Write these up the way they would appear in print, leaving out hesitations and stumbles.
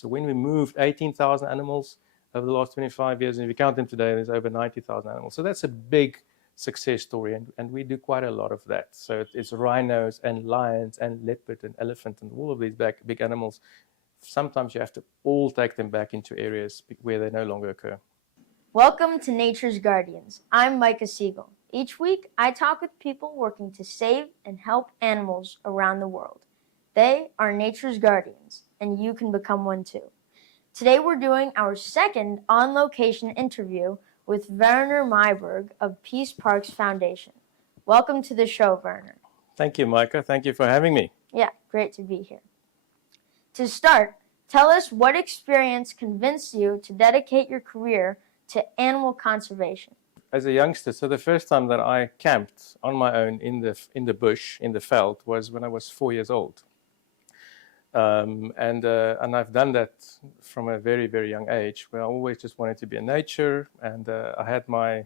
So when we moved 18,000 animals over the last 25 years, and if you count them today, there's over 90,000 animals. So that's a big success story, and we do quite a lot of that. So it's rhinos and lions and leopard and elephant and all of these big animals. Sometimes you have to all take them back into areas where they no longer occur. Welcome to Nature's Guardians. I'm Micah Siegel. Each week, I talk with people working to save and help animals around the world. They are nature's guardians, and you can become one too. Today, we're doing our second on-location interview with Werner Myburgh of Peace Parks Foundation. Welcome to the show, Werner. Thank you, Micah. Thank you for having me. Yeah, great to be here. To start, tell us what experience convinced you to dedicate your career to animal conservation. As a youngster, so the first time that I camped on my own in the bush, in the veld, was when I was 4 years old. And I've done that from a very, very young age, where I always just wanted to be in nature, and I had my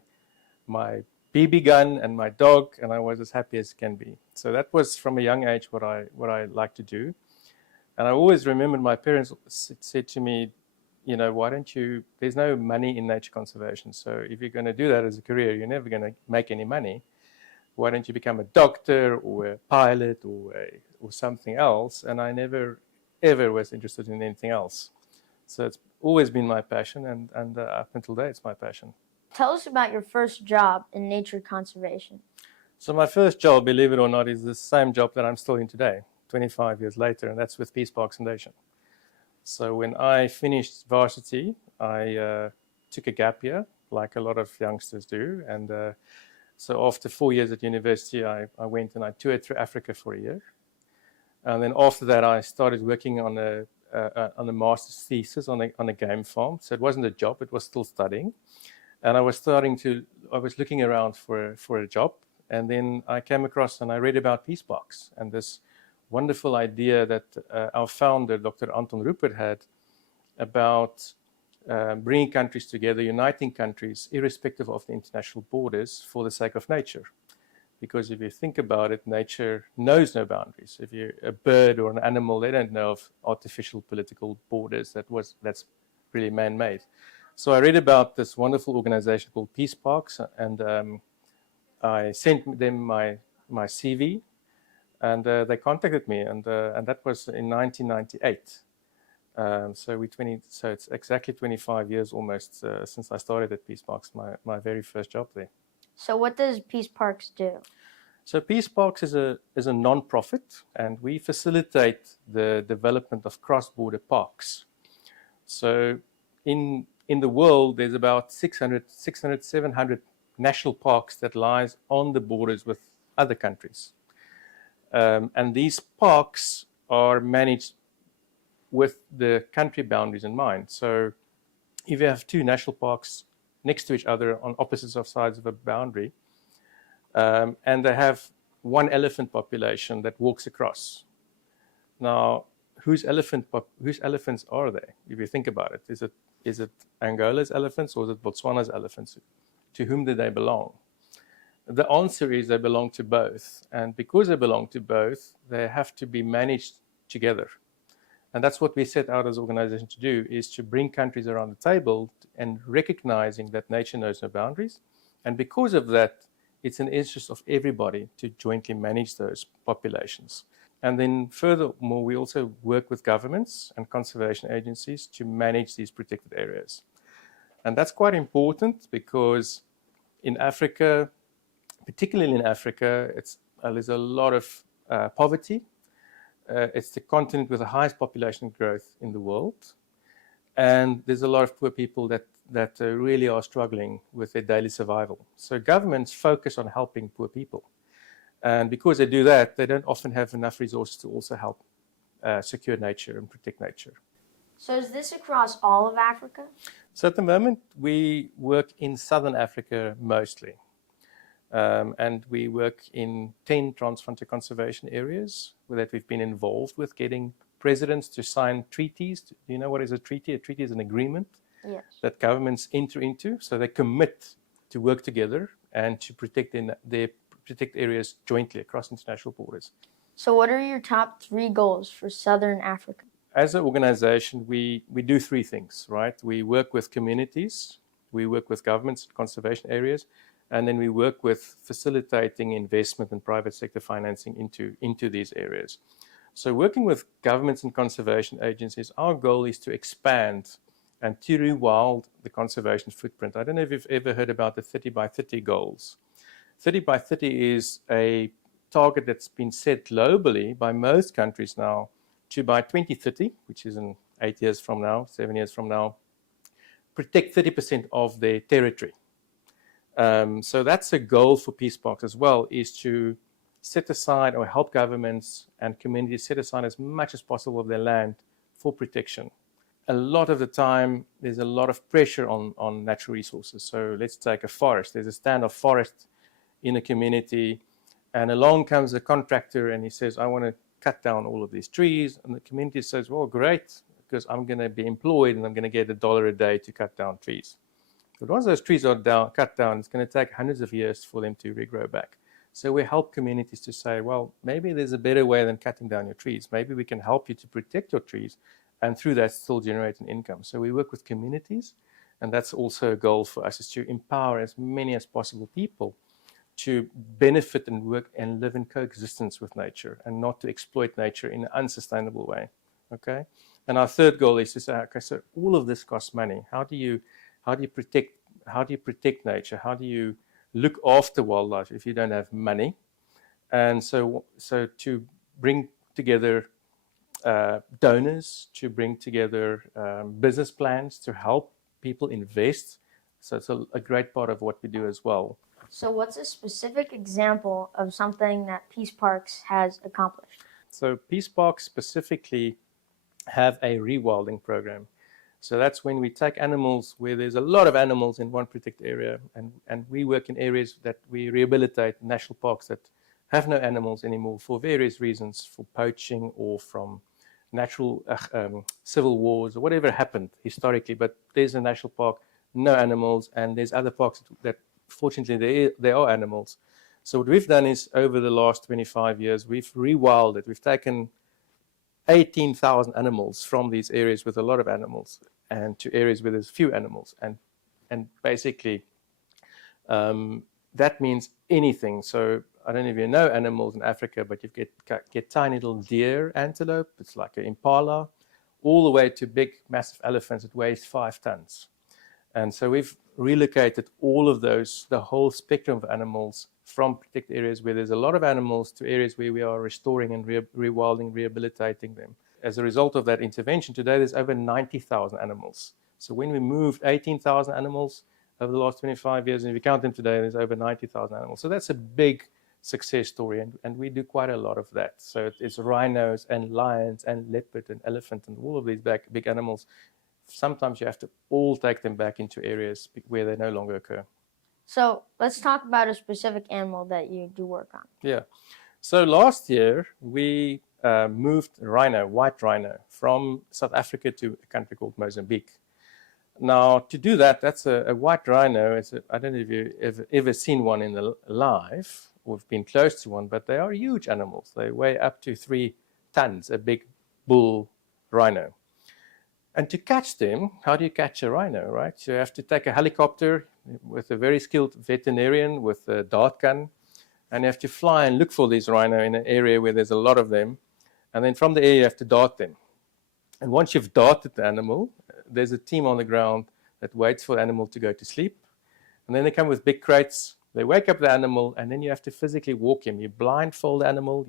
BB gun and my dog, and I was as happy as can be. So that was from a young age what I like to do. And I always remembered my parents said to me, you know, why don't you, there's no money in nature conservation. So if you're going to do that as a career, you're never going to make any money. Why don't you become a doctor or a pilot or something else? And I never, ever was interested in anything else. So it's always been my passion, and up until today, it's my passion. Tell us about your first job in nature conservation. So my first job, believe it or not, is the same job that I'm still in today, 25 years later, and that's with Peace Parks Foundation. So when I finished varsity, I took a gap year, like a lot of youngsters do. And so after 4 years at university, I went and I toured through Africa for a year. And then after that, I started working on a master's thesis on a game farm. So it wasn't a job, it was still studying. And I was looking around for a job. And then I came across and I read about Peace Parks and this wonderful idea that our founder, Dr. Anton Rupert, had about bringing countries together, uniting countries, irrespective of the international borders, for the sake of nature. Because if you think about it, nature knows no boundaries. If you're a bird or an animal, they don't know of artificial political borders. That's really man-made. So I read about this wonderful organization called Peace Parks, and I sent them my CV. And they contacted me, and that was in 1998. So it's exactly 25 years almost since I started at Peace Parks, my very first job there. So what does Peace Parks do? So Peace Parks is a non-profit, and we facilitate the development of cross-border parks. So in the world, there's about 600, 700 national parks that lies on the borders with other countries. And these parks are managed with the country boundaries in mind. So if you have two national parks next to each other on opposite sides of a boundary, and they have one elephant population that walks across. Now, whose elephants are they? If you think about it, is it Angola's elephants or is it Botswana's elephants? To whom do they belong? The answer is they belong to both. And because they belong to both, they have to be managed together. And that's what we set out as an organization to do, is to bring countries around the table and recognizing that nature knows no boundaries. And because of that, it's an interest of everybody to jointly manage those populations. And then furthermore, we also work with governments and conservation agencies to manage these protected areas. And that's quite important because in Africa, particularly in Africa, there's a lot of poverty. It's the continent with the highest population growth in the world. And there's a lot of poor people that really are struggling with their daily survival. So governments focus on helping poor people. And because they do that, they don't often have enough resources to also help secure nature and protect nature. So is this across all of Africa? So at the moment, we work in Southern Africa mostly. And we work in 10 transfrontier conservation areas that we've been involved with getting presidents to sign treaties. Do you know what is a treaty? A treaty is an agreement that governments enter into. So they commit to work together and to protect their protect areas jointly across international borders. So what are your top 3 goals for Southern Africa? as an organization, we do three things, right? We work with communities, we work with governments, conservation areas, and then we work with facilitating investment and private sector financing into these areas. So working with governments and conservation agencies, our goal is to expand and to rewild the conservation footprint. I don't know if you've ever heard about the 30 by 30 goals. 30 by 30 is a target that's been set globally by most countries now to by 2030, which is in 8 years from now, 7 years from now, protect 30% of their territory. So that's a goal for peace parks as well, is to set aside or help governments and communities set aside as much as possible of their land for protection. A lot of the time, there's a lot of pressure on natural resources. So let's take a forest. There's a stand of forest in a community, and along comes a contractor and he says, I want to cut down all of these trees. And the community says, well, great, because I'm going to be employed and I'm going to get $1 a day to cut down trees. But once those trees are cut down, it's going to take hundreds of years for them to regrow back. So we help communities to say, well, maybe there's a better way than cutting down your trees. Maybe we can help you to protect your trees and through that still generate an income. So we work with communities, and that's also a goal for us, is to empower as many as possible people to benefit and work and live in coexistence with nature and not to exploit nature in an unsustainable way. Okay? And our third goal is to say, okay, so all of this costs money. How do you protect nature? How do you look after wildlife if you don't have money? And so to bring together donors, to bring together business plans to help people invest. So it's a great part of what we do as well. So what's a specific example of something that Peace Parks has accomplished? So Peace Parks specifically have a rewilding program. So that's when we take animals where there's a lot of animals in one protected area, and we work in areas that we rehabilitate, national parks that have no animals anymore for various reasons, for poaching or from natural civil wars or whatever happened historically. But there's a national park, no animals, and there's other parks that fortunately there are animals. So what we've done is over the last 25 years, we've rewilded. We've taken 18,000 animals from these areas with a lot of animals and to areas where there's few animals. And basically, that means anything. So I don't know if you know animals in Africa, but you get tiny little deer, antelope, it's like an impala, all the way to big, massive elephants that weighs 5 tons. And so we've relocated all of those, the whole spectrum of animals from protected areas where there's a lot of animals to areas where we are restoring and rewilding, rehabilitating them. As a result of that intervention, today there's over 90,000 animals. So when we moved 18,000 animals over the last 25 years, and if you count them today, there's over 90,000 animals. So that's a big success story, and we do quite a lot of that. So it's rhinos and lions and leopard and elephant and all of these big animals. Sometimes you have to all take them back into areas where they no longer occur. So let's talk about a specific animal that you do work on. Yeah. So last year, we moved rhino, white rhino, from South Africa to a country called Mozambique. Now, to do that, that's a white rhino. I don't know if you've ever seen one in the live or been close to one, but they are huge animals. They weigh up to 3 tons, a big bull rhino. And to catch them, how do you catch a rhino, right? So you have to take a helicopter with a very skilled veterinarian with a dart gun, and you have to fly and look for these rhino in an area where there's a lot of them. And then from the air, you have to dart them. And once you've darted the animal, there's a team on the ground that waits for the animal to go to sleep. And then they come with big crates. They wake up the animal, and then you have to physically walk him. You blindfold the animal.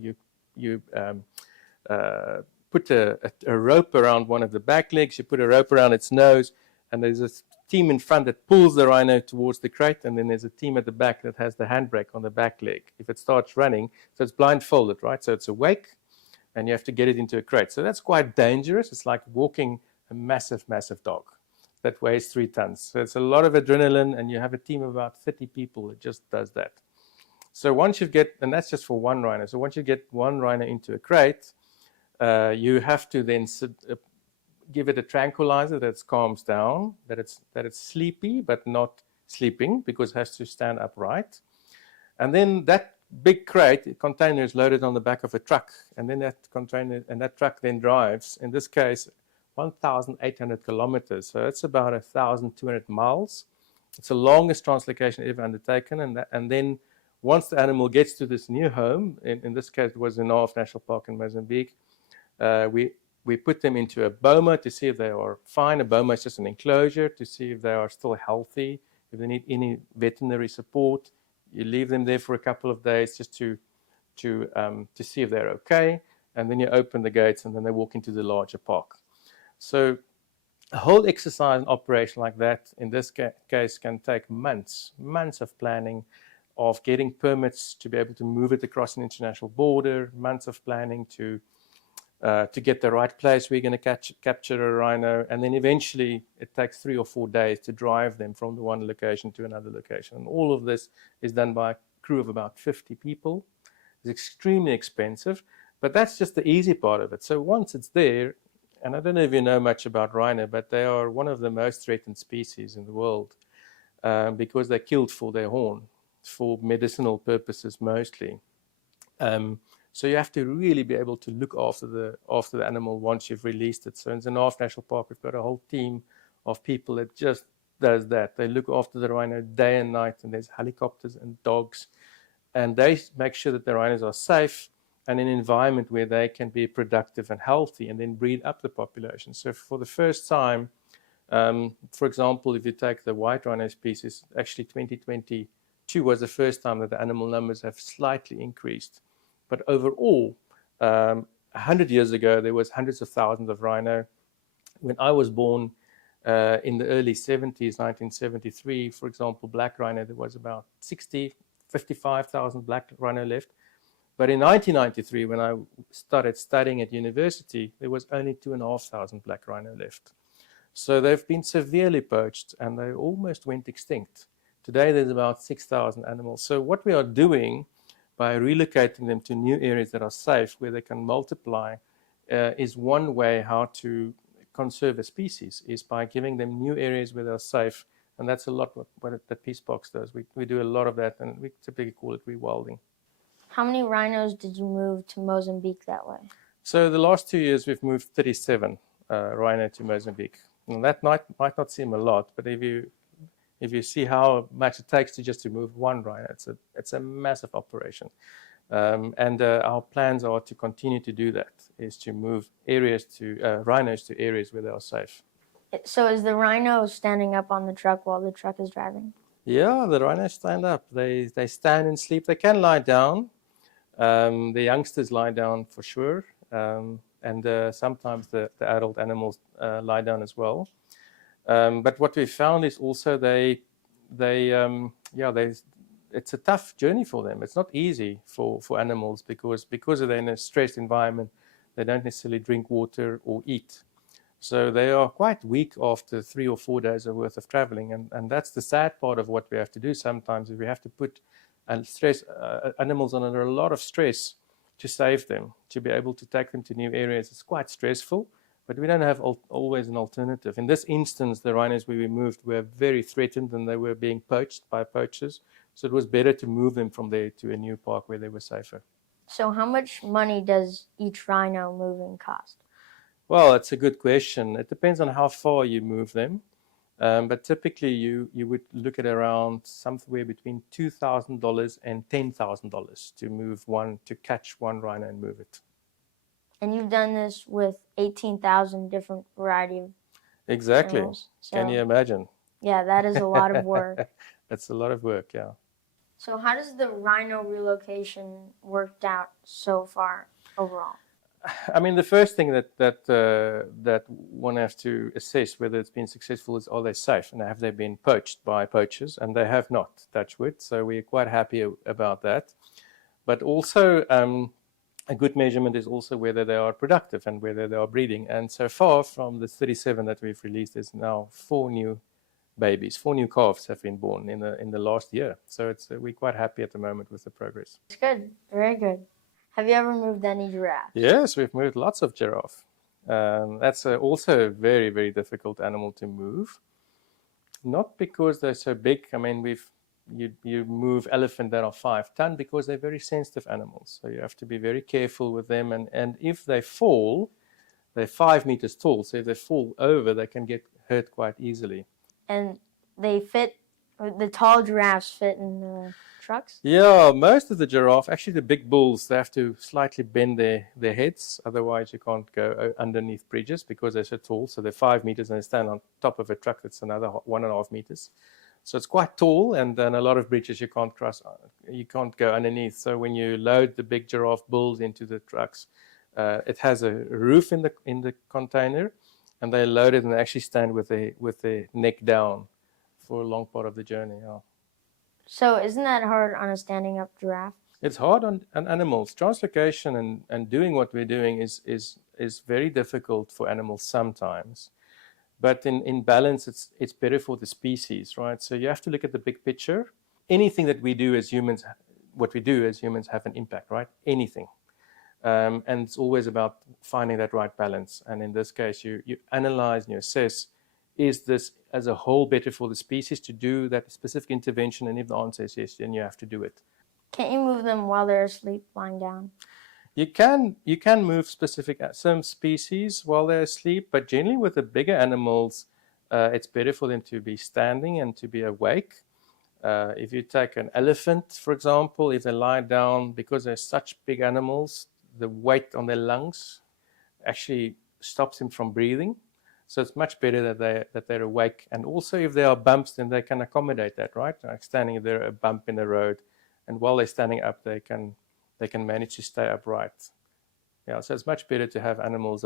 You put a rope around one of the back legs. You put a rope around its nose. And there's a team in front that pulls the rhino towards the crate. And then there's a team at the back that has the handbrake on the back leg if it starts running. So it's blindfolded, right? So it's awake, and you have to get it into a crate. So that's quite dangerous. It's like walking a massive, massive dog that weighs 3 tons. So it's a lot of adrenaline, and you have a team of about 30 people that just does that. So once you get, and that's just for one rhino. So once you get one rhino into a crate, you have to then give it a tranquilizer that calms down, that it's sleepy but not sleeping, because it has to stand upright. And then that big crate, containers loaded on the back of a truck, and then that container and that truck then drives, in this case, 1,800 kilometers. So it's about 1,200 miles. It's the longest translocation ever undertaken, and then once the animal gets to this new home, in this case it was in North National Park in Mozambique, we put them into a boma to see if they are fine. A boma is just an enclosure to see if they are still healthy, if they need any veterinary support. You leave them there for a couple of days just to see if they're okay, and then you open the gates and then they walk into the larger park. So a whole exercise and operation like that, in this case, can take months of planning, of getting permits to be able to move it across an international border, months of planning to get the right place where you're going to capture a rhino, and then eventually it takes 3 or 4 days to drive them from the one location to another location. And all of this is done by a crew of about 50 people. It's extremely expensive, but that's just the easy part of it. So once it's there, and I don't know if you know much about rhino, but they are one of the most threatened species in the world because they're killed for their horn, for medicinal purposes mostly. So you have to really be able to look after the animal once you've released it. So in the North National Park, we've got a whole team of people that just does that. They look after the rhino day and night, and there's helicopters and dogs, and they make sure that the rhinos are safe and in an environment where they can be productive and healthy, and then breed up the population. So for the first time, for example, if you take the white rhino species, actually 2022 was the first time that the animal numbers have slightly increased. But overall, 100 years ago, there was hundreds of thousands of rhino. When I was born in the early 70s, 1973, for example, black rhino, there was about 55,000 black rhino left. But in 1993, when I started studying at university, there was only 2,500 black rhino left. So they've been severely poached, and they almost went extinct. Today, there's about 6,000 animals. So what we are doing by relocating them to new areas that are safe, where they can multiply, is one way how to conserve a species, is by giving them new areas where they're safe. And that's a lot what the Peace Box does. We do a lot of that, and we typically call it rewilding. How many rhinos did you move to Mozambique that way? So the last 2 years, we've moved 37 rhino to Mozambique. And that might not seem a lot, but if you see how much it takes to move one rhino, it's a massive operation. And our plans are to continue to do that, is to move rhinos to areas where they are safe. So is the rhino standing up on the truck while the truck is driving? Yeah, the rhinos stand up. They stand and sleep. They can lie down. The youngsters lie down for sure. And sometimes the adult animals lie down as well. But what we found is also it's a tough journey for them. It's not easy for animals because they're in a stressed environment. They don't necessarily drink water or eat. So they are quite weak after 3 or 4 days worth of traveling. And that's the sad part of what we have to do sometimes, is we have to put animals under a lot of stress to save them, to be able to take them to new areas. It's quite stressful, but we don't have always an alternative. In this instance, the rhinos where we moved were very threatened, and they were being poached by poachers. So it was better to move them from there to a new park where they were safer. So how much money does each rhino moving cost? Well, it's a good question. It depends on how far you move them. But typically, you would look at around somewhere between $2,000 and $10,000 to catch one rhino and move it. And you've done this with 18,000 different variety of Exactly. animals. So, can you imagine? Yeah, that is a lot of work. That's a lot of work, yeah. So how does the rhino relocation worked out so far overall? I mean, the first thing that one has to assess whether it's been successful is, are they safe, and have they been poached by poachers? And they have not, touch wood. So we're quite happy about that. But also, a good measurement is also whether they are productive and whether they are breeding. And so far, from the 37 that we've released, there's now 4 new babies, 4 new calves have been born in the last year. So we're quite happy at the moment with the progress. It's good, very good. Have you ever moved any giraffes? Yes, we've moved lots of giraffe. That's also a very, very difficult animal to move. Not because they're so big. I mean, you move elephant that are 5 ton because they're very sensitive animals. So you have to be very careful with them. And if they fall, they're 5 meters tall. So if they fall over, they can get hurt quite easily. And they fit, the tall giraffes fit in the trucks? Yeah, most of the giraffe, actually the big bulls, they have to slightly bend their heads. Otherwise, you can't go underneath bridges because they're so tall. So they're 5 meters and they stand on top of a truck that's another 1.5 meters. So it's quite tall, and then a lot of bridges you can't cross, you can't go underneath. So when you load the big giraffe bulls into the trucks, it has a roof in the container, and they load it and they actually stand with their neck down for a long part of the journey. Yeah. So isn't that hard on a standing up giraffe? It's hard on animals. Translocation and doing what we're doing is very difficult for animals sometimes. But in balance, it's better for the species, right? So you have to look at the big picture. Anything that we do as humans, what we do as humans have an impact, right? Anything. And it's always about finding that right balance. And in this case, you analyze and you assess, is this as a whole better for the species to do that specific intervention? And if the answer is yes, then you have to do it. Can't you move them while they're asleep, lying down? You can move some species while they're asleep, but generally with the bigger animals, it's better for them to be standing and to be awake. If you take an elephant, for example, if they lie down, because they're such big animals, the weight on their lungs actually stops them from breathing. So it's much better that they're awake. And also if there are bumps, then they can accommodate that, right? Like standing, if there's a bump in the road, and while they're standing up, they can manage to stay upright. Yeah, so it's much better to have animals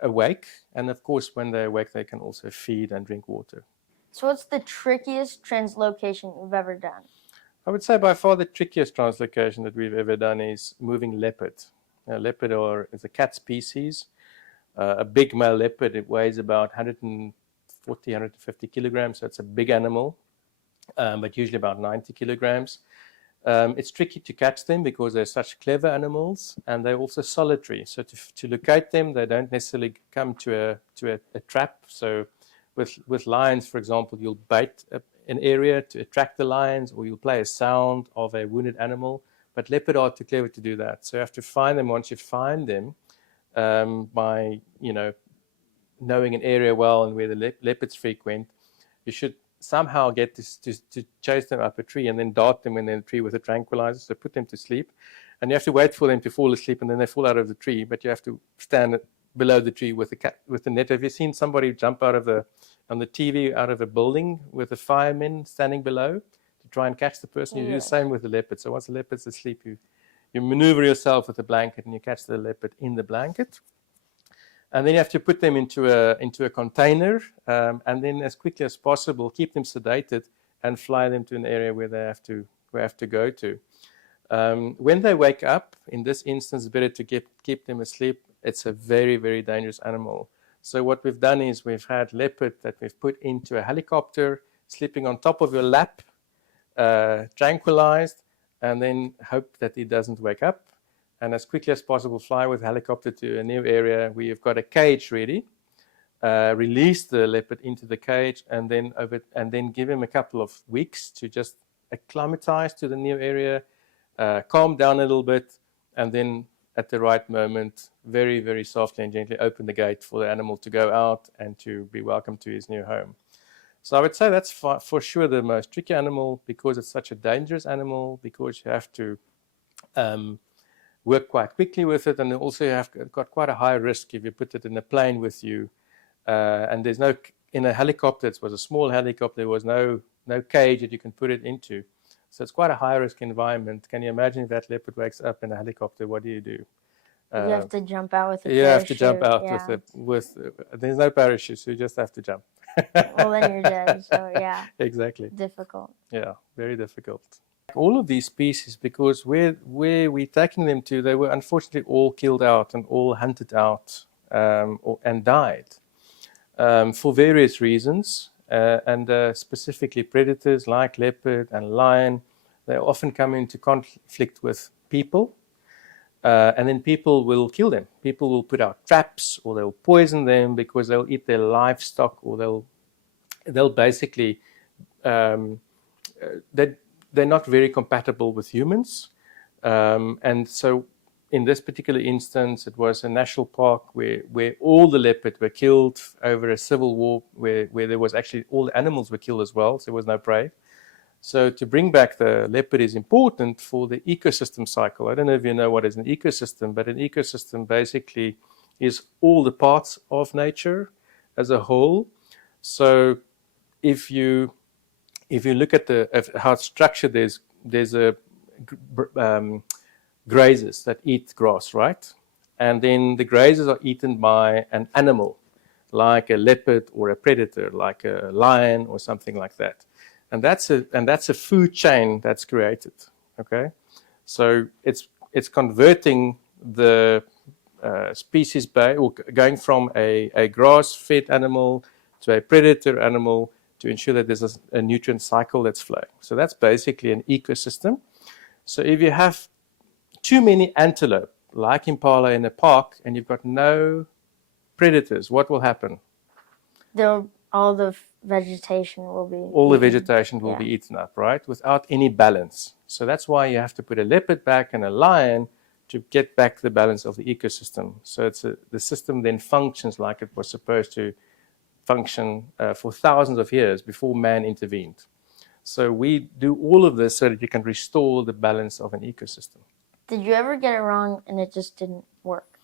awake. And of course, when they're awake, they can also feed and drink water. So what's the trickiest translocation you've ever done? I would say by far the trickiest translocation that we've ever done is moving leopard. Leopard is a cat species. A big male leopard, it weighs about 140, 150 kilograms. So it's a big animal, but usually about 90 kilograms. It's tricky to catch them because they're such clever animals, and they're also solitary. So to locate them, they don't necessarily come to a trap. So with lions, for example, you'll bait an area to attract the lions, or you'll play a sound of a wounded animal. But leopard are too clever to do that. So you have to find them. Once you find them, by knowing an area well and where the leopards frequent, you should somehow get to chase them up a tree and then dart them when they're in the tree with a tranquilizer, so put them to sleep. And you have to wait for them to fall asleep, and then they fall out of the tree, but you have to stand below the tree with the net. Have you seen somebody jump on the TV out of a building with a fireman standing below to try and catch the person? You do the same with the leopard. So once the leopard's asleep, you maneuver yourself with a blanket and you catch the leopard in the blanket. And then you have to put them into a container, and then as quickly as possible, keep them sedated and fly them to an area where they have to go to. When they wake up, in this instance, it's better to keep them asleep. It's a very, very dangerous animal. So what we've done is we've had leopard that we've put into a helicopter, sleeping on top of your lap, tranquilized, and then hope that he doesn't wake up. And as quickly as possible, fly with helicopter to a new area where you've got a cage ready. Release the leopard into the cage, and then give him a couple of weeks to just acclimatize to the new area, calm down a little bit, and then at the right moment, very, very softly and gently open the gate for the animal to go out and to be welcomed to his new home. So I would say that's for sure the most tricky animal, because it's such a dangerous animal, because you have to work quite quickly with it, and also you have got quite a high risk if you put it in a plane with you, and there's no, in a helicopter, it was a small helicopter, there was no cage that you can put it into, so it's quite a high risk environment. Can you imagine if that leopard wakes up in a helicopter? What do? You have to jump out with a parachute. You have to jump out with there's no parachute, so you just have to jump. Well, then you're dead. So yeah, exactly. Difficult. Yeah, very difficult. All of these species, because where we're taking them to, they were unfortunately all killed out and all hunted out and died for various reasons, and specifically predators like leopard and lion. They often come into conflict with people, and then people will kill them. People will put out traps, or they'll poison them because they'll eat their livestock, or they'll basically they're not very compatible with humans. And so in this particular instance, it was a national park where all the leopard were killed over a civil war where there was actually all the animals were killed as well, so there was no prey. So to bring back the leopard is important for the ecosystem cycle. I don't know if you know what is an ecosystem, but an ecosystem basically is all the parts of nature as a whole. So if you look at how it's structured, there's a grazers that eat grass, right? And then the grazers are eaten by an animal, like a leopard or a predator, like a lion or something like that. And that's a food chain that's created. Okay, so it's converting the species by or going from a grass-fed animal to a predator animal to ensure that there's a nutrient cycle that's flowing. So that's basically an ecosystem. So if you have too many antelope, like impala in a park, and you've got no predators, what will happen? All the vegetation will be all the vegetation will be eaten up, right? Without any balance. So that's why you have to put a leopard back and a lion to get back the balance of the ecosystem. So the system then functions like it was supposed to function for thousands of years before man intervened. So we do all of this so that you can restore the balance of an ecosystem. Did you ever get it wrong and it just didn't work?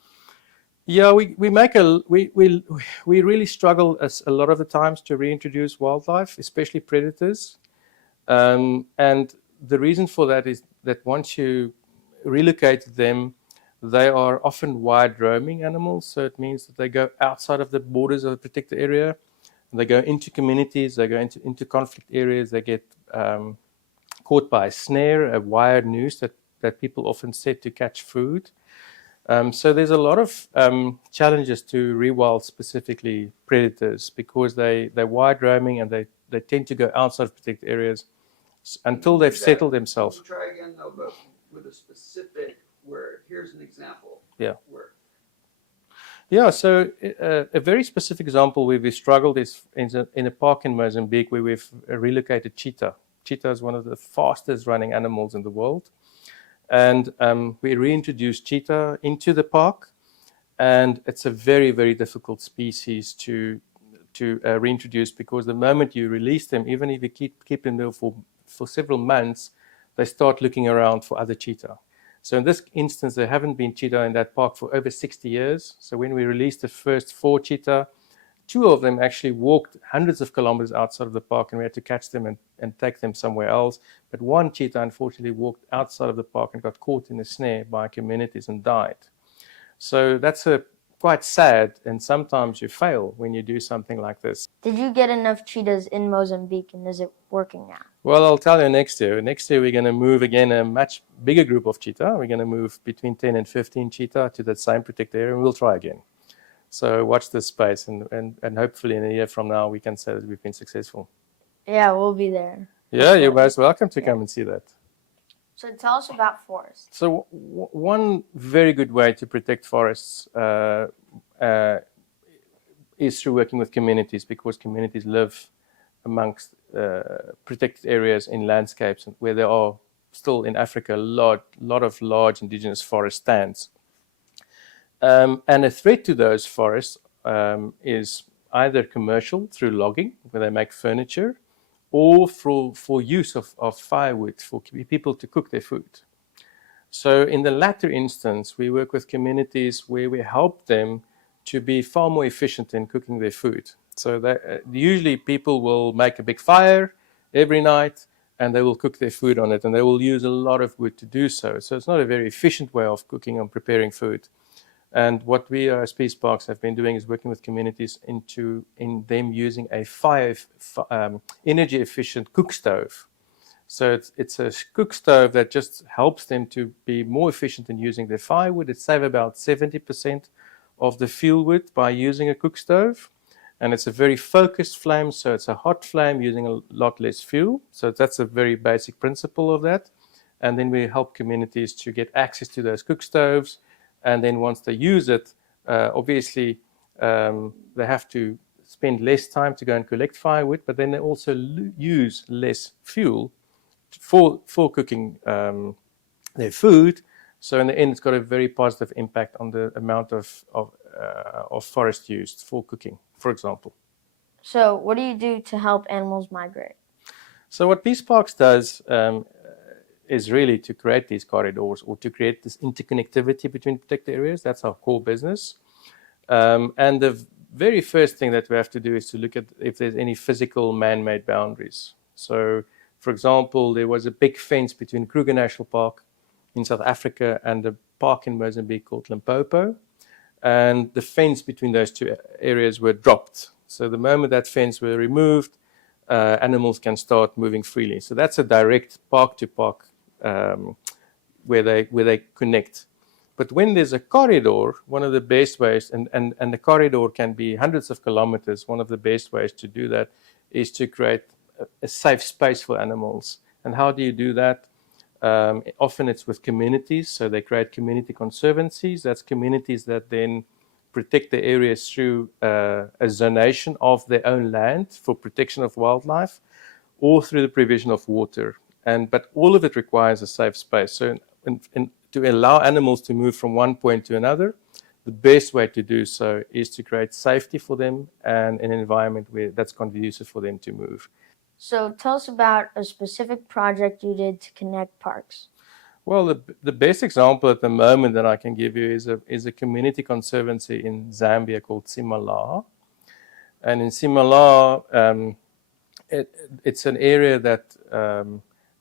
Yeah, we really struggle a lot of the times to reintroduce wildlife, especially predators. And the reason for that is that once you relocate them, they are often wide roaming animals. So it means that they go outside of the borders of a protected area. They go into communities, they go into conflict areas, they get caught by a snare, a wired noose that people often set to catch food. So there's a lot of challenges to rewild, specifically predators, because they're wide roaming and they tend to go outside of protected areas until they've settled themselves. Try again, though, but with a specific word. Here's an example. Yeah. Word. Yeah, so a very specific example where we struggled is in a park in Mozambique where we've relocated cheetah. Cheetah is one of the fastest running animals in the world. And we reintroduced cheetah into the park. And it's a very, very difficult species to reintroduce, because the moment you release them, even if you keep them there for several months, they start looking around for other cheetah. So in this instance, there haven't been cheetah in that park for over 60 years. So when we released the first 4 cheetah, 2 of them actually walked hundreds of kilometers outside of the park, and we had to catch them and take them somewhere else. But 1 cheetah, unfortunately, walked outside of the park and got caught in a snare by communities and died. So that's quite sad, and sometimes you fail when you do something like this. Did you get enough cheetahs in Mozambique, and is it working now? Well, I'll tell you next year. Next year, we're going to move again a much bigger group of cheetah. We're going to move between 10 and 15 cheetah to that same protected area, and we'll try again. So watch this space, and hopefully in a year from now, we can say that we've been successful. Yeah, we'll be there. Yeah, you're most welcome to come and see that. So tell us about forests. So one very good way to protect forests is through working with communities, because communities live amongst protected areas in landscapes where there are still in Africa a lot of large indigenous forest stands. And a threat to those forests is either commercial through logging, where they make furniture, or for use of firewood for people to cook their food. So in the latter instance, we work with communities where we help them to be far more efficient in cooking their food. So that, usually people will make a big fire every night, and they will cook their food on it, and they will use a lot of wood to do so. So it's not a very efficient way of cooking and preparing food. And what we as Peace Parks have been doing is working with communities in them using a energy efficient cook stove. So it's a cook stove that just helps them to be more efficient in using their firewood. It saves about 70% of the fuel wood by using a cook stove. And it's a very focused flame, so it's a hot flame using a lot less fuel. So that's a very basic principle of that. And then we help communities to get access to those cook stoves. And then once they use it, obviously they have to spend less time to go and collect firewood, but then they also use less fuel for cooking their food. So in the end, it's got a very positive impact on the amount of forest used for cooking, for example. So, what do you do to help animals migrate? So what Peace Parks does is really to create these corridors or to create this interconnectivity between protected areas. That's our core business. And the very first thing that we have to do is to look at if there's any physical man-made boundaries. So, for example, there was a big fence between Kruger National Park in South Africa and a park in Mozambique called Limpopo. And the fence between those two areas were dropped. So the moment that fence were removed, animals can start moving freely. So that's a direct park-to-park where they connect. But when there's a corridor, one of the best ways, and the corridor can be hundreds of kilometers, one of the best ways to do that is to create a safe space for animals. And how do you do that? Often it's with communities, so they create community conservancies. That's communities that then protect the areas through a zonation of their own land for protection of wildlife, or through the provision of water. But all of it requires a safe space. So to allow animals to move from one point to another, the best way to do so is to create safety for them and an environment that's conducive for them to move. So, tell us about a specific project you did to connect parks. Well, the best example at the moment that I can give you is a community conservancy in Zambia called Simala. And in Simala, it's an area that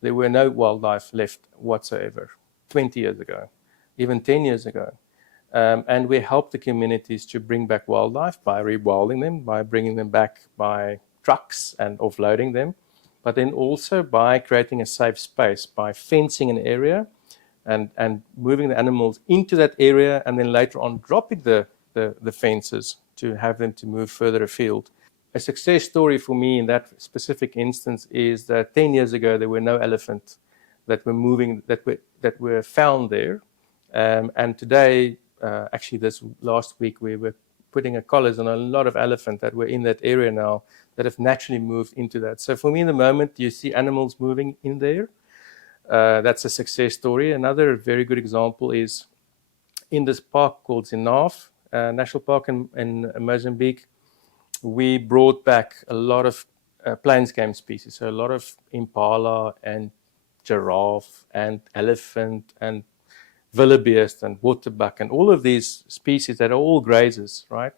there were no wildlife left whatsoever 20 years ago, even 10 years ago. And we help the communities to bring back wildlife by rewilding them, by bringing them back by trucks and offloading them, but then also by creating a safe space, by fencing an area and moving the animals into that area, and then later on dropping the fences to have them to move further afield. A success story for me in that specific instance is that 10 years ago there were no elephant that were moving, that were found there. And today, actually this last week, we were putting a collars on a lot of elephant that were in that area now that have naturally moved into that. So for me, in the moment you see animals moving in there, that's a success story. Another very good example is in this park called Zinaf National Park in Mozambique. We brought back a lot of plains game species, so a lot of impala and giraffe and elephant and wildebeest and waterbuck and all of these species that are all grazers, right?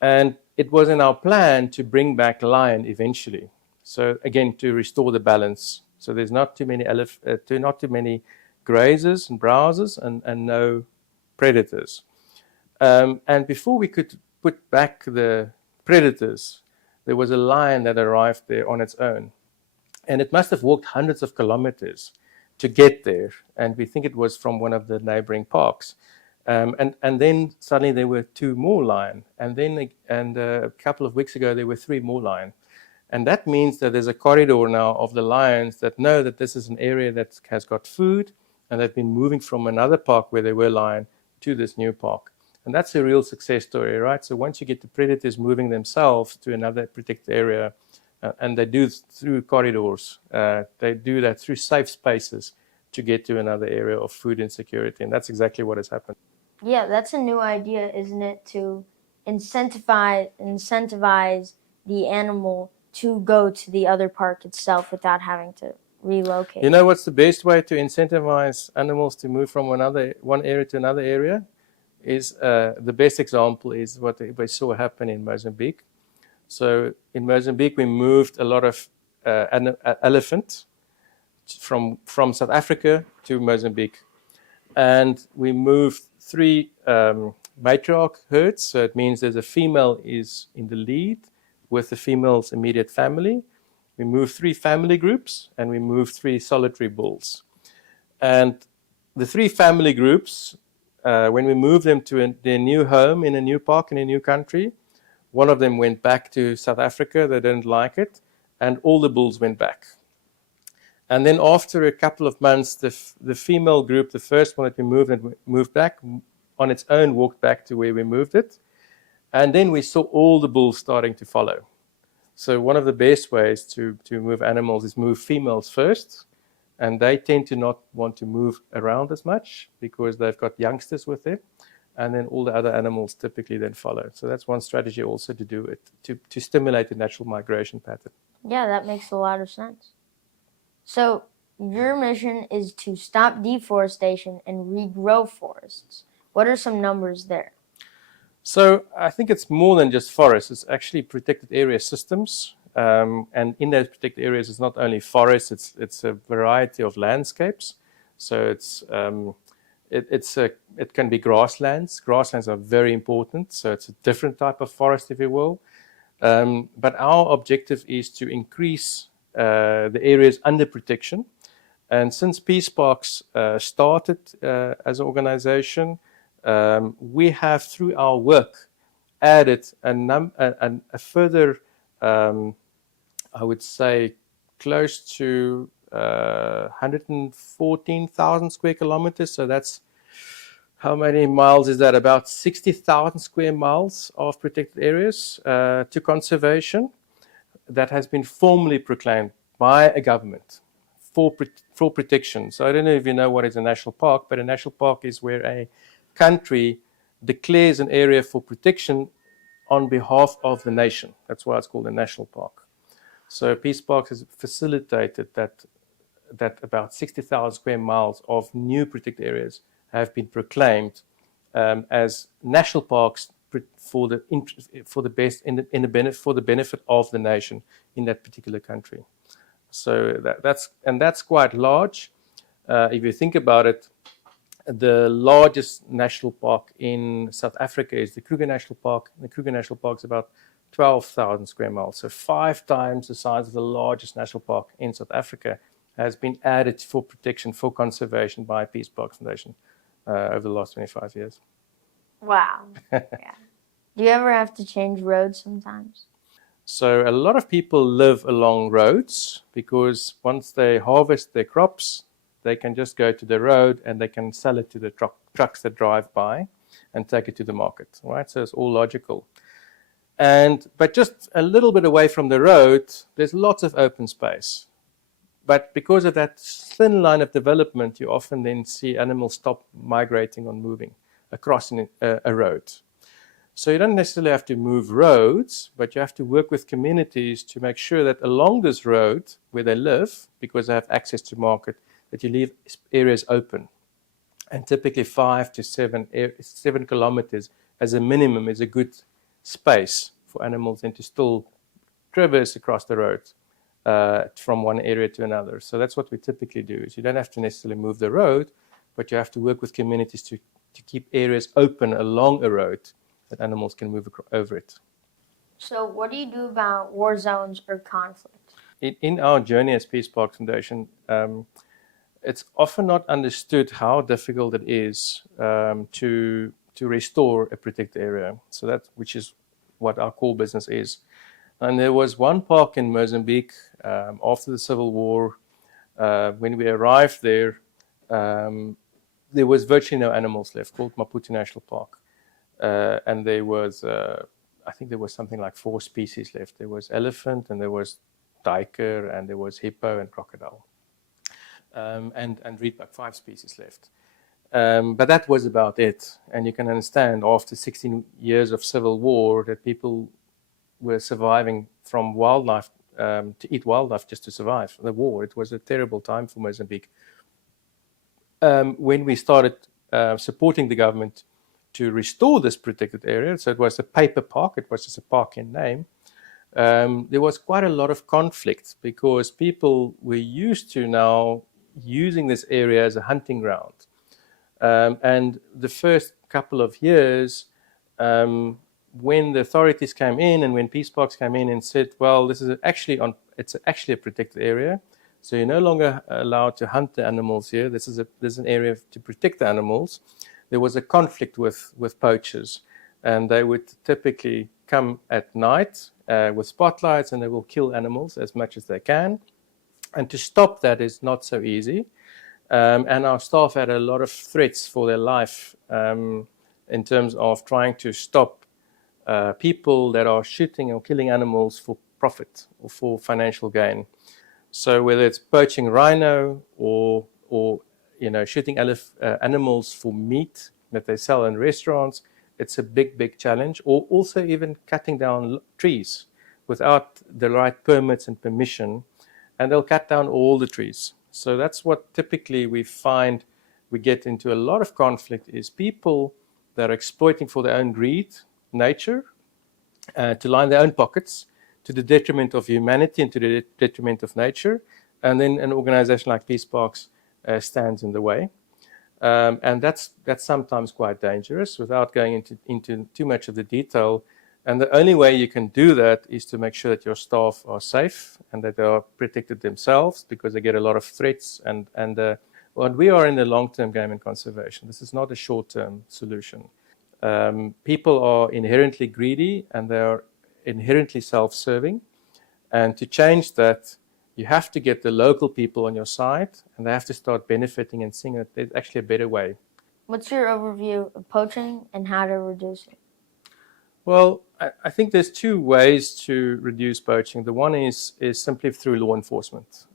And it was in our plan to bring back lion eventually. So again, to restore the balance. So there's not too many not too many grazers and browsers and no predators. And before we could put back the predators, there was a lion that arrived there on its own. And it must have walked hundreds of kilometers to get there. And we think it was from one of the neighboring parks. And then suddenly there were 2 more lion. And then a couple of weeks ago, there were 3 more lion. And that means that there's a corridor now of the lions that know that this is an area that has got food, and they've been moving from another park where they were lion to this new park. And that's a real success story, right? So once you get the predators moving themselves to another protected area, and they do through corridors, they do that through safe spaces to get to another area of food insecurity. And that's exactly what has happened. Yeah, that's a new idea, isn't it? To incentivize the animal to go to the other park itself without having to relocate. You know what's the best way to incentivize animals to move from one area to another area? Is the best example is what we saw happen in Mozambique. So in Mozambique, we moved a lot of elephant from South Africa to Mozambique. And we moved 3 matriarch herds. So it means there's a female is in the lead with the female's immediate family. We moved 3 family groups, and we moved 3 solitary bulls. And the 3 family groups, when we moved them to their new home in a new park in a new country, one of them went back to South Africa. They didn't like it, and all the bulls went back. And then after a couple of months, the female group, the first one that we moved back on its own, walked back to where we moved it. And then we saw all the bulls starting to follow. So one of the best ways to move animals is move females first, and they tend to not want to move around as much because they've got youngsters with them, and then all the other animals typically then follow. So that's one strategy also to do it, to stimulate the natural migration pattern. Yeah, that makes a lot of sense. So your mission is to stop deforestation and regrow forests. What are some numbers there? So I think it's more than just forests. It's actually protected area systems. And in those protected areas, it's not only forests, it's a variety of landscapes. So it can be grasslands. Grasslands are very important. So it's a different type of forest, if you will. But our objective is to increase the areas under protection. And since Peace Parks started as an organization, we have, through our work, added a further, I would say, close to 114,000 square kilometers. So that's, how many miles is that? About 60,000 square miles of protected areas to conservation that has been formally proclaimed by a government for protection. So I don't know if you know what is a national park, but a national park is where a country declares an area for protection on behalf of the nation. That's why it's called a national park. So Peace Parks has facilitated that about 60,000 square miles of new protected areas have been proclaimed as national parks for the benefit of the nation in that particular country. So that's quite large. If you think about it, the largest national park in South Africa is the Kruger National Park. The Kruger National Park is about 12,000 square miles, so 5 times the size of the largest national park in South Africa has been added for protection, for conservation by Peace Parks Foundation over the last 25 years. Wow. Yeah. Do you ever have to change roads sometimes? So a lot of people live along roads because once they harvest their crops, they can just go to the road and they can sell it to the trucks that drive by and take it to the market, right? So it's all logical. But just a little bit away from the road, there's lots of open space. But because of that thin line of development, you often then see animals stop migrating or moving across a road. So you don't necessarily have to move roads, but you have to work with communities to make sure that along this road where they live, because they have access to market, that you leave areas open. And typically 5 to 7 kilometers as a minimum is a good space for animals then to still traverse across the road from one area to another. So that's what we typically do, is you don't have to necessarily move the road, but you have to work with communities to keep areas open along a road that animals can move over it. So what do you do about war zones or conflict? In our journey as Peace Parks Foundation, it's often not understood how difficult it is to restore a protected area. So which is what our core business is. And there was one park in Mozambique after the Civil War. When we arrived there was virtually no animals left, called Maputo National Park. And there was, I think there was something like 4 species left. There was elephant, and there was duiker, and there was hippo and crocodile. And reedbuck, 5 species left. But that was about it. And you can understand, after 16 years of civil war, that people were surviving from wildlife, to eat wildlife just to survive the war. It was a terrible time for Mozambique. When we started supporting the government to restore this protected area, so it was a paper park, it was just a park in name, there was quite a lot of conflict because people were used to now using this area as a hunting ground. And the first couple of years, when the authorities came in and when Peace Parks came in and said, well, it's actually a protected area, so you're no longer allowed to hunt the animals here. This is an area to protect the animals. There was a conflict with poachers, and they would typically come at night with spotlights, and they will kill animals as much as they can. And to stop that is not so easy. And our staff had a lot of threats for their life in terms of trying to stop people that are shooting or killing animals for profit or for financial gain. So whether it's poaching rhino or shooting animals for meat that they sell in restaurants, it's a big challenge. Or also even cutting down trees without the right permits and permission, and they'll cut down all the trees. So that's what typically we find we get into a lot of conflict is people that are exploiting for their own greed, nature, to line their own pockets to the detriment of humanity and to the detriment of nature. And then an organization like Peace Parks stands in the way. And that's sometimes quite dangerous without going into too much of the detail. And the only way you can do that is to make sure that your staff are safe and that they are protected themselves, because they get a lot of threats. And we are in the long-term game in conservation. This is not a short-term solution. People are inherently greedy and they are inherently self-serving. And to change that, you have to get the local people on your side, and they have to start benefiting and seeing that there's actually a better way. What's your overview of poaching and how to reduce it? Well, I think there's two ways to reduce poaching. The one is simply through law enforcement.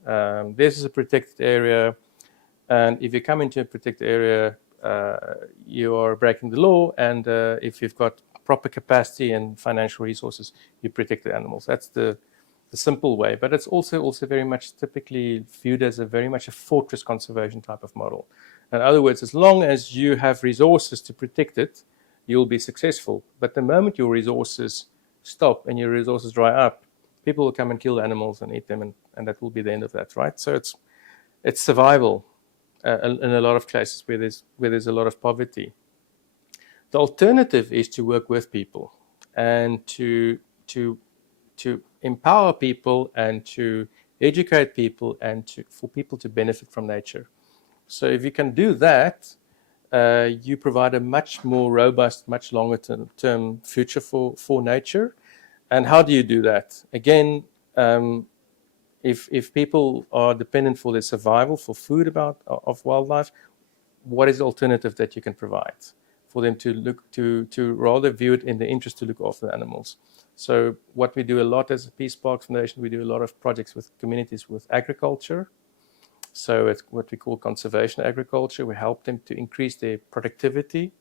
This is a protected area, and if you come into a protected area, you are breaking the law, and if you've got proper capacity and financial resources, you protect the animals. That's the simple way, but it's also very much typically viewed as a very much a fortress conservation type of model. In other words, as long as you have resources to protect it, you'll be successful. But the moment your resources stop and your resources dry up, people will come and kill animals and eat them, and that will be the end of that, right? So it's survival in a lot of cases where there's a lot of poverty. The alternative is to work with people and to empower people and to educate people and for people to benefit from nature. So if you can do that, you provide a much more robust, much longer term future for nature. And how do you do that? Again, if people are dependent for their survival, for food of wildlife, what is the alternative that you can provide for them to look to rather view it in the interest to look after the animals? So what we do a lot as a Peace Park Foundation, we do a lot of projects with communities with agriculture. So it's what we call conservation agriculture. We help them to increase their productivity.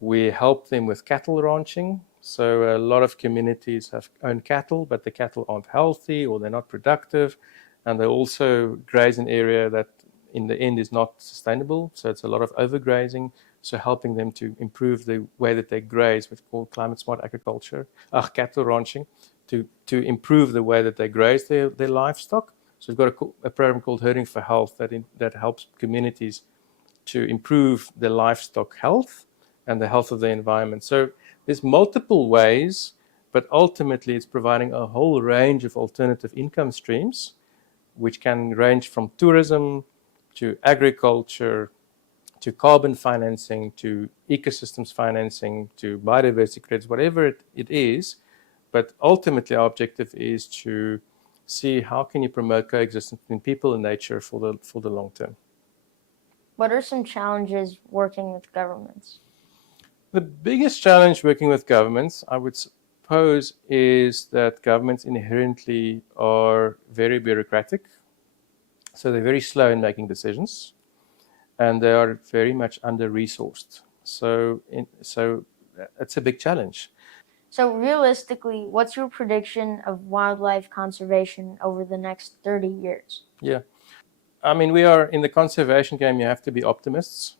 We help them with cattle ranching. So a lot of communities own cattle, but the cattle aren't healthy or they're not productive. And they also graze an area that in the end is not sustainable. So it's a lot of overgrazing. So helping them to improve the way that they graze, what's called climate smart agriculture, cattle ranching, to improve the way that they graze their livestock. So we've got a program called Herding for Health that helps communities to improve their livestock health and the health of the environment. So there's multiple ways, but ultimately it's providing a whole range of alternative income streams, which can range from tourism to agriculture, to carbon financing, to ecosystems financing, to biodiversity credits, whatever it is. But ultimately, our objective is to see how can you promote coexistence between people and nature for the long term. What are some challenges working with governments? The biggest challenge working with governments, I would suppose, is that governments inherently are very bureaucratic. So they're very slow in making decisions, and they are very much under-resourced. So it's a big challenge. So realistically, what's your prediction of wildlife conservation over the next 30 years? Yeah. I mean, we are in the conservation game, you have to be optimists.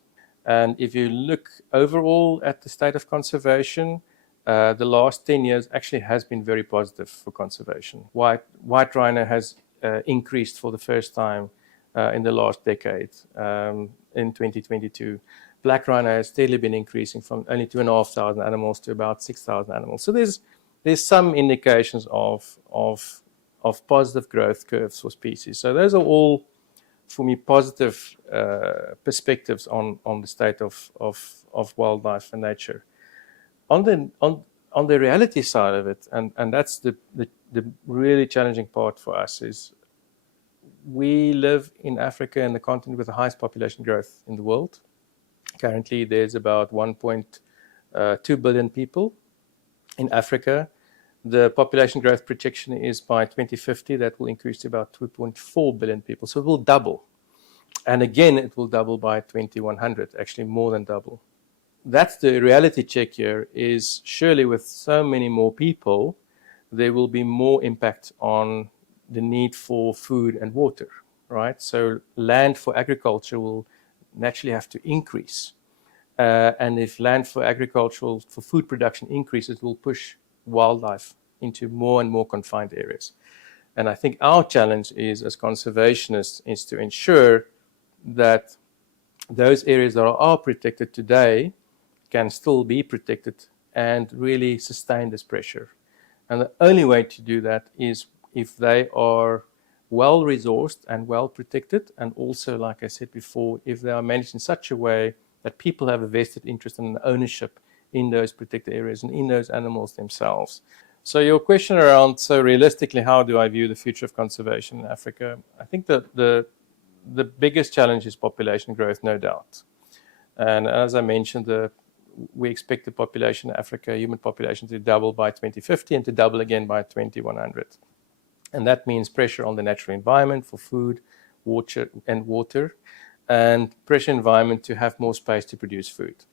And if you look overall at the state of conservation, the last 10 years actually has been very positive for conservation. White rhino has increased for the first time in the last decade in 2022. Black rhino has steadily been increasing from only 2,500 animals to about 6,000 animals. So there's some indications of positive growth curves for species. So those are all, for me, positive perspectives on the state of wildlife and nature. On the reality side of it, and that's the really challenging part for us, is we live in Africa, in the continent with the highest population growth in the world. Currently, there's about 1.2 billion people in Africa. The population growth projection is by 2050 that will increase to about 2.4 billion people. So it will double. And again, it will double by 2100, actually more than double. That's the reality check here, is surely with so many more people, there will be more impact on the need for food and water, right? So land for agriculture will naturally have to increase. And if land for agricultural, for food production increases, will push wildlife into more and more confined areas. And I think our challenge is, as conservationists, is to ensure that those areas that are protected today can still be protected and really sustain this pressure. And the only way to do that is if they are well resourced and well protected, and also, like I said before, if they are managed in such a way that people have a vested interest and ownership in those protected areas and in those animals themselves. So your question around, so realistically, how do I view the future of conservation in Africa? I think that the biggest challenge is population growth, no doubt. And as I mentioned, we expect the population in Africa, human population, to double by 2050 and to double again by 2100. And that means pressure on the natural environment for food, water, and pressure environment to have more space to produce food.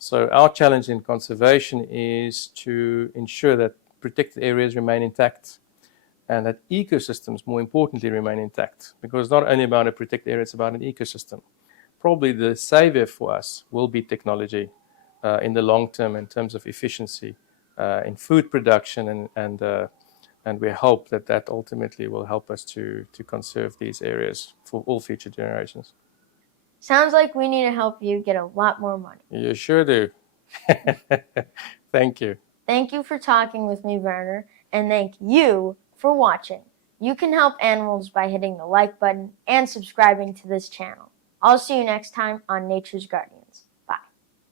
So our challenge in conservation is to ensure that protected areas remain intact and that ecosystems, more importantly, remain intact. Because it's not only about a protected area, it's about an ecosystem. Probably the savior for us will be technology in the long term in terms of efficiency in food production, and we hope that ultimately will help us to conserve these areas for all future generations. Sounds like we need to help you get a lot more money. You sure do. Thank you. Thank you for talking with me, Werner, and thank you for watching. You can help animals by hitting the like button and subscribing to this channel. I'll see you next time on Nature's Guardian.